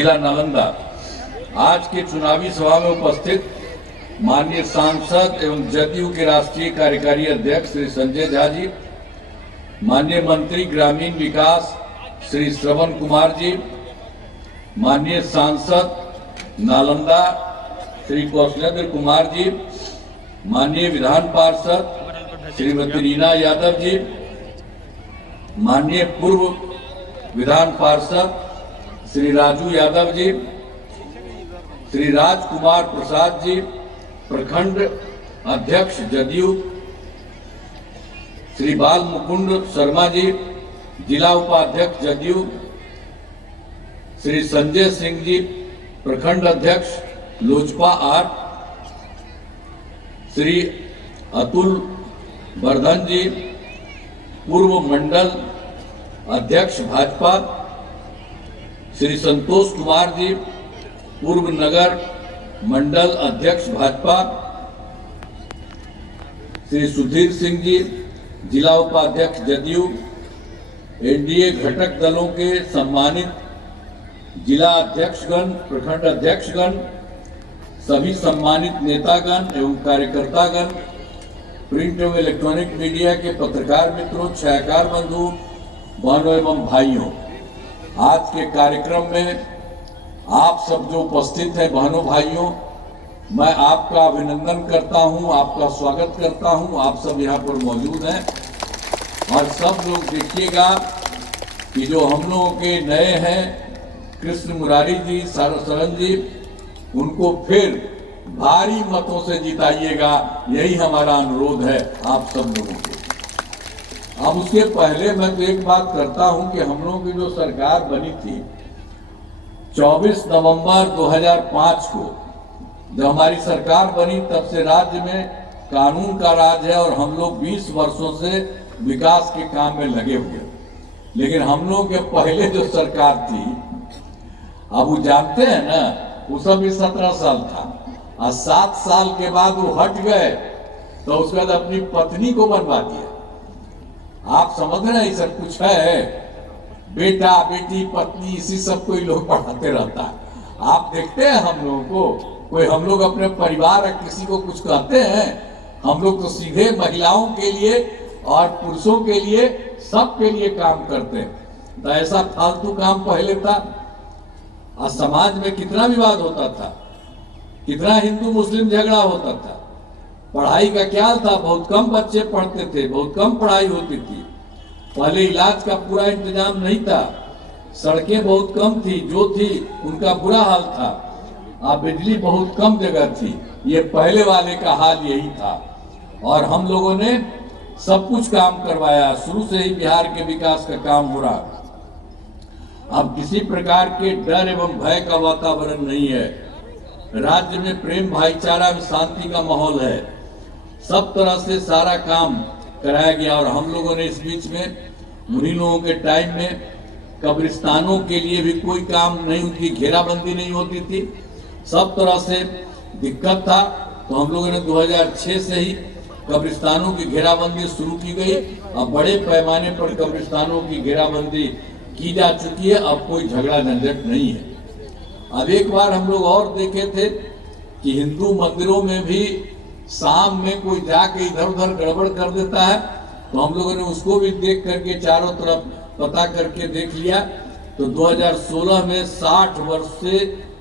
जिला नालंदा आज के चुनावी सभा में उपस्थित माननीय सांसद एवं जदयू के राष्ट्रीय कार्यकारी अध्यक्ष श्री संजय झा जी, माननीय मंत्री ग्रामीण विकास श्री श्रवण कुमार जी, माननीय सांसद नालंदा श्री कौशलेंद्र कुमार जी, माननीय विधान पार्षद श्रीमती रीना यादव जी, माननीय पूर्व विधान पार्षद श्री राजू यादव जी, श्री राजकुमार प्रसाद जी, प्रखंड अध्यक्ष जदयू श्री बाल मुकुंद शर्मा जी, जिला उपाध्यक्ष जदयू श्री संजय सिंह जी, प्रखंड अध्यक्ष लोजपा 8, श्री अतुल वर्धन जी, पूर्व मंडल अध्यक्ष भाजपा, श्री संतोष कुमार जी, पूर्व नगर मंडल अध्यक्ष भाजपा, श्री सुधीर सिंह जी, जिला उपाध्यक्ष जदयू, एनडीए घटक दलों के सम्मानित जिला अध्यक्षगण, प्रखंड अध्यक्षगण, सभी सम्मानित नेतागण एवं कार्यकर्तागण, प्रिंट एवं इलेक्ट्रॉनिक मीडिया के पत्रकार मित्रों, छायाकार बंधु, बहनों एवं भाइयों, आज के कार्यक्रम में आप सब जो उपस्थित हैं बहनों भाइयों, मैं आपका अभिनंदन करता हूं, आपका स्वागत करता हूं। आप सब यहां पर मौजूद हैं और सब लोग देखिएगा कि जो हम लोगों के नए हैं कृष्ण मुरारी जी, सरन जी, उनको फिर भारी मतों से जिताइएगा, यही हमारा अनुरोध है आप सब लोगों को। अब उसके पहले मैं तो एक बात करता हूं कि हम लोगों की जो सरकार बनी थी 24 नवंबर 2005 को, जब हमारी सरकार बनी तब से राज्य में कानून का राज है और हम लोग 20 वर्षों से विकास के काम में लगे हुए। लेकिन हम लोग के पहले जो सरकार थी, अब वो जानते हैं ना, वो सब 17 साल था और 7 साल के बाद वो हट गए तो उसके बाद अपनी पत्नी को बनवा दिया। आप समझ रहे हैं, सब कुछ है, बेटा बेटी पत्नी इसी सब को लोग पढ़ाते रहता है। आप देखते हैं हम लोगों को, कोई हम लोग अपने परिवार या किसी को कुछ कहते हैं? हम लोग तो सीधे महिलाओं के लिए और पुरुषों के लिए, सबके लिए काम करते हैं। तो ऐसा फालतू काम पहले था और समाज में कितना विवाद होता था, कितना हिंदू मुस्लिम झगड़ा होता था। पढ़ाई का क्या था, बहुत कम बच्चे पढ़ते थे, बहुत कम पढ़ाई होती थी। पहले इलाज का पूरा इंतजाम नहीं था, सड़कें बहुत कम थी, जो थी उनका बुरा हाल था, अब बिजली बहुत कम जगह थी। ये पहले वाले का हाल यही था और हम लोगों ने सब कुछ काम करवाया, शुरू से ही बिहार के विकास का काम हो रहा। अब किसी प्रकार के डर एवं भय का वातावरण नहीं है, राज्य में प्रेम भाईचारा में शांति का माहौल है, सब तरह से सारा काम कराया गया। और हम लोगों ने इस बीच में उन्हीं लोगों के टाइम में कब्रिस्तानों के लिए भी कोई काम नहीं, उनकी घेराबंदी नहीं होती थी, सब तरह से दिक्कत था। तो हम लोगों ने 2006 से ही कब्रिस्तानों की घेराबंदी शुरू की गई। अब बड़े पैमाने पर कब्रिस्तानों की घेराबंदी की जा चुकी है, अब कोई झगड़ा झंझट नहीं है। अब एक बार हम लोग और देखे थे कि हिंदू मंदिरों में भी शाम में कोई जाके इधर उधर गड़बड़ कर देता है, तो हम लोगों ने उसको भी देख करके चारों तरफ पता करके देख लिया। तो 2016 में 60 वर्ष से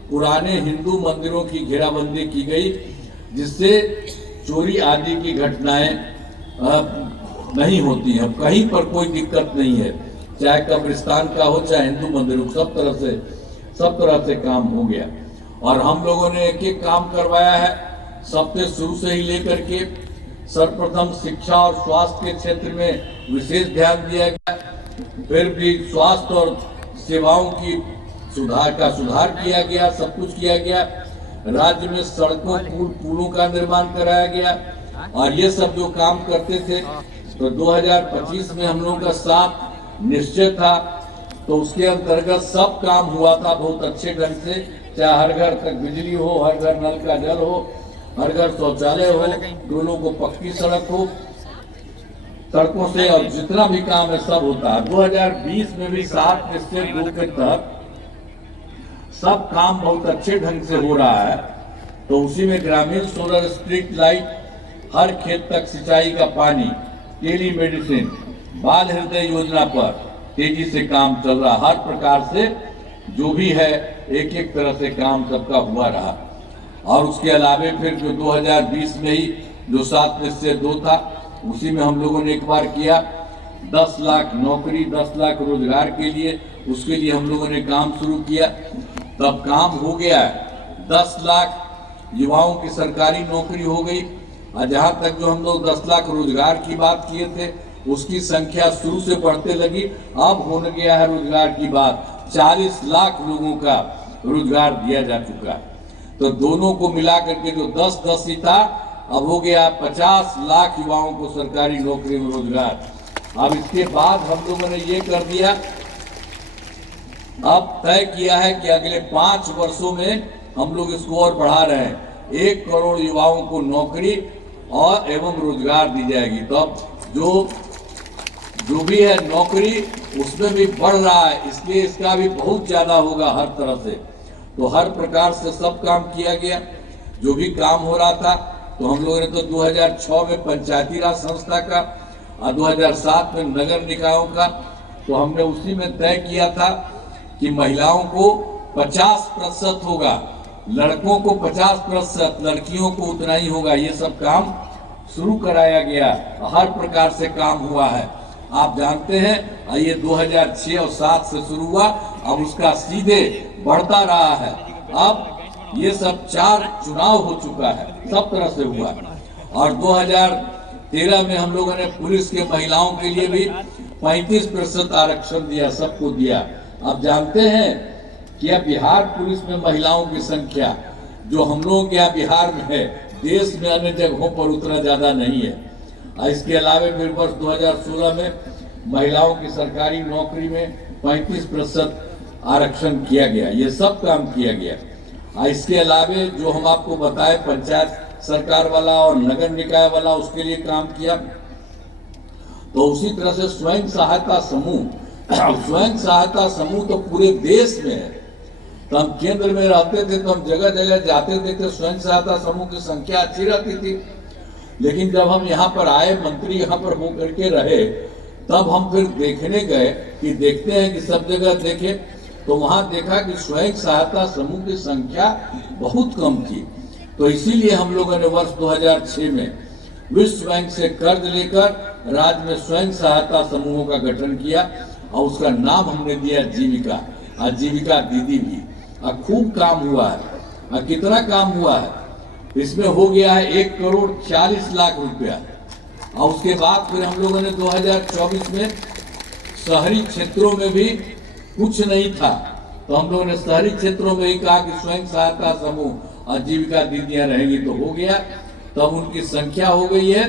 पुराने हिंदू मंदिरों की घेराबंदी की गई, जिससे चोरी आदि की घटनाएं नहीं होती हैं। कहीं पर कोई दिक्कत नहीं है, चाहे कब्रिस्तान का हो चाहे हिंदू मंदिर, सब तरह से काम हो गया। और हम लोगों ने एक एक काम करवाया है, सबसे शुरू से ही लेकर के सर्वप्रथम शिक्षा और स्वास्थ्य के क्षेत्र में विशेष ध्यान दिया गया, फिर भी स्वास्थ्य और सेवाओं की सुधार किया गया, सब कुछ किया गया। राज्य में सड़कों पुलों का निर्माण कराया गया और ये सब जो काम करते थे। तो 2025 में हम लोगों का 7 निश्चय था, तो उसके अंतर्गत सब काम हुआ था बहुत अच्छे ढंग से, चाहे हर घर तक बिजली हो, हर घर नल का जल हो, हर घर शौचालय हो, दोनों को पक्की सड़क हो, सड़कों से और जितना भी काम है सब होता है। 2020 में भी 7 निश्चय 2 के तहत सब काम बहुत अच्छे ढंग से हो रहा है। तो उसी में ग्रामीण सोलर स्ट्रीट लाइट, हर खेत तक सिंचाई का पानी, टेली मेडिसिन, बाल हृदय योजना पर तेजी से काम चल रहा। हर प्रकार से जो भी है एक एक तरह से काम सबका हुआ रहा। और उसके अलावे फिर जो 2020 में ही जो 7 में से 2 था, उसी में हम लोगों ने एक बार किया 10 लाख नौकरी, 10 लाख रोजगार के लिए, उसके लिए हम लोगों ने काम शुरू किया। तब काम हो गया, 10 लाख युवाओं की सरकारी नौकरी हो गई। और जहाँ तक जो हम लोग 10 लाख रोजगार की बात किए थे, उसकी संख्या शुरू से बढ़ते लगी। अब होने गया है रोजगार की बात, 40 लाख लोगों का रोजगार दिया जा चुका। तो दोनों को मिला करके जो 10-10 ही था, अब हो गया 50 लाख युवाओं को सरकारी नौकरी में रोजगार। अब इसके बाद हम लोगों ने ये कर दिया, अब तय किया है कि अगले 5 वर्षों में हम लोग इसको और बढ़ा रहे हैं। 1 करोड़ युवाओं को नौकरी और एवं रोजगार दी जाएगी। तो अब जो भी है नौकरी उसमें भी बढ़ रहा है, इसलिए इसका भी बहुत ज्यादा होगा हर तरह से। तो हर प्रकार से सब काम किया गया जो भी काम हो रहा था। तो हम लोगों ने तो 2006 में पंचायती राज संस्था का और 2007 में नगर निकायों का, तो हमने उसी में तय किया था कि महिलाओं को 50% होगा, लड़कों को 50%, लड़कियों को उतना ही होगा। ये सब काम शुरू कराया गया, हर प्रकार से काम हुआ है। आप जानते हैं ये 2006 और 7 से शुरू हुआ, अब उसका सीधे बढ़ता रहा है। अब ये सब 4 चुनाव हो चुका है, सब तरह से हुआ। और 2013 में हम लोगों ने पुलिस के महिलाओं के लिए भी 35% आरक्षण दिया, सबको दिया। आप जानते हैं कि अब बिहार पुलिस में महिलाओं की संख्या जो हम लोगों के यहाँ बिहार में है, देश में अन्य जगहों पर उतना ज्यादा नहीं है। इसके अलावे फिर वर्ष 2016 में महिलाओं की सरकारी नौकरी में 35% आरक्षण किया गया। ये सब काम किया गया। इसके अलावे जो हम आपको बताए पंचायत सरकार वाला और नगर निकाय वाला, उसके लिए काम किया। तो उसी तरह से स्वयं सहायता समूह, स्वयं सहायता समूह तो पूरे देश में है। तो हम केंद्र में रहते थे तो हम जगह जगह जाते थे, तो स्वयं सहायता समूह की संख्या अच्छी रहती थी। लेकिन जब हम यहाँ पर आए, मंत्री यहाँ पर होकर के रहे, तब हम फिर देखने गए कि देखते हैं कि सब जगह देखे तो वहां देखा कि स्वयं सहायता समूह की संख्या बहुत कम थी। तो इसीलिए हम लोगों ने वर्ष 2006 में विश्व बैंक से कर्ज लेकर राज्य में स्वयं सहायता समूहों का गठन किया और उसका नाम हमने दिया जीविका। आजीविका दीदी भी खूब काम हुआ है। और कितना काम हुआ है इसमें हो गया है 1 करोड़ 40 लाख रुपया। और उसके बाद फिर हम लोगों ने 2024 में शहरी क्षेत्रों में भी कुछ नहीं था, तो हम लोगों ने शहरी क्षेत्रों में ही कहा कि स्वयं सहायता समूह आजीविका दीदियां रहेंगी। तो हो गया, तब उनकी संख्या हो गई है,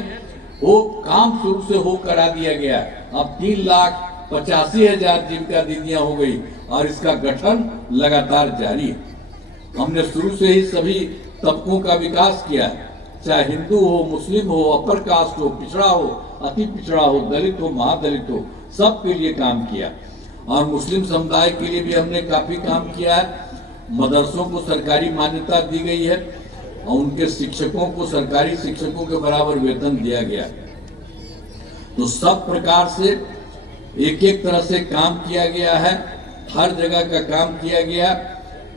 वो काम शुरू से हो करा दिया गया। अब 3,85,000 जीविका दीदियां हो गई और इसका गठन लगातार जारी है। हमने शुरू से ही सभी तबकों का विकास किया है, चाहे हिंदू हो, मुस्लिम हो, अपर कास्ट हो, पिछड़ा हो, अति पिछड़ा हो, दलित हो, महादलित हो, सबके लिए काम किया। और मुस्लिम समुदाय के लिए भी हमने काफी काम किया है। मदरसों को सरकारी मान्यता दी गई है और उनके शिक्षकों को सरकारी शिक्षकों के बराबर वेतन दिया गया। तो सब प्रकार से एक एक तरह से काम किया गया है, हर जगह का काम किया गया।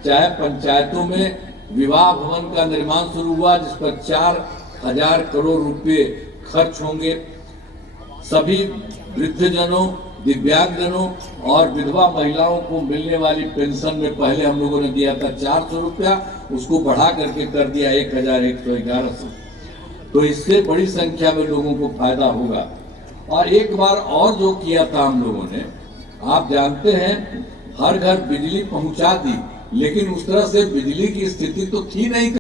चाहे पंचायतों में विवाह भवन का निर्माण शुरू हुआ जिस पर 4,000 करोड़ रुपए खर्च होंगे। सभी वृद्धजनों, दिव्यांगजनों और विधवा महिलाओं को मिलने वाली पेंशन में पहले हम लोगों ने दिया था 400 रुपया, उसको बढ़ा करके कर दिया 1,111 से। तो इससे बड़ी संख्या में लोगों को फायदा होगा। और एक बार और जो किया था हम लोगों ने, आप जानते हैं हर घर बिजली पहुंचा दी, लेकिन उस तरह से बिजली की स्थिति तो थी नहीं।